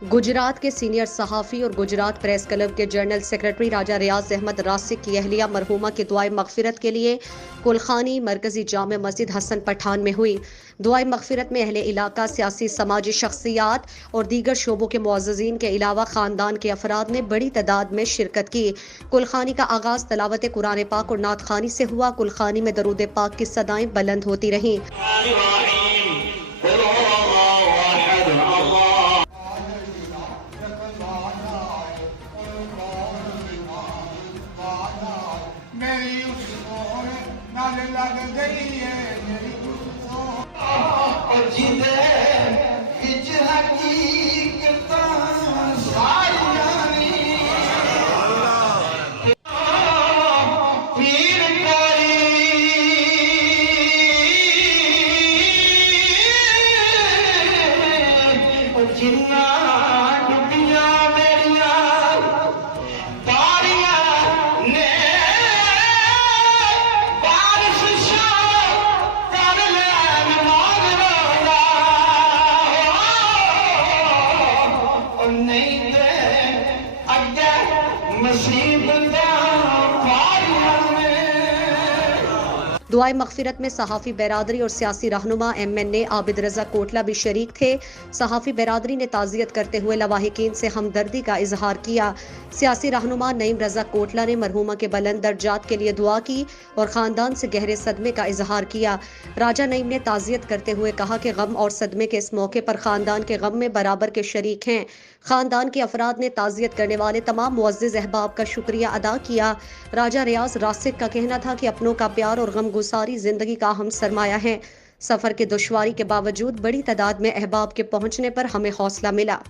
गुजरात के सीनियर सहाफ़ी और गुजरात प्रेस क्लब के जनरल सेक्रेटरी राजा रियाज अहमद रासिक की अहलिया मरहूमा की दुआए मगफिरत के लिए कुलखानी मरकजी जामे मस्जिद हसन पठान में हुई। दुआए मगफिरत में अहले इलाका, सियासी समाजी शख्सियात और दीगर शोबों के मुअज़्ज़िज़ीन के अलावा ख़ानदान के अफराद ने बड़ी तादाद में शिरकत की। कुलखानी का आगाज़ तलावत कुरान पाक और नात खानी से हुआ। कुलखानी में दरूद पाक की सदाएं बुलंद होती रहीं। मेरी उसको नाल लग गई है मेरी उसको और जिंदे विच हकीकत सारियां नी पीर कोई जिन्ना डुबियां मेरिया दुआए मगफिरत में सहाफ़ी बैरादरी और सियासी रहनुमा MNA आबिद रज़ा कोटला भी शरीक थे। सहाफ़ी बैरादरी ने ताज़ियत करते हुए लवाहिकीन से हमदर्दी का इजहार किया। सियासी रहनुमा नईम रज़ा कोटला ने मरहूमा के बुलंद दर्जात के लिए दुआ की और ख़ानदान से गहरे सदमे का इजहार किया। राजा नईम ने ताज़ियत करते हुए कहा कि गम और सदमे के इस मौके पर ख़ानदान के गम में बराबर के शरीक हैं। ख़ानदान के अफराद ने ताज़ियत करने वाले तमाम मुअज़्ज़िज़ अहबाब का शुक्रिया अदा किया। राजा रियाज रासिक का कहना था कि अपनों का प्यार और गम गुसारी जिंदगी का अहम सरमाया है। सफर के दुश्वारी के बावजूद बड़ी तादाद में अहबाब के पहुंचने पर हमें हौसला मिला।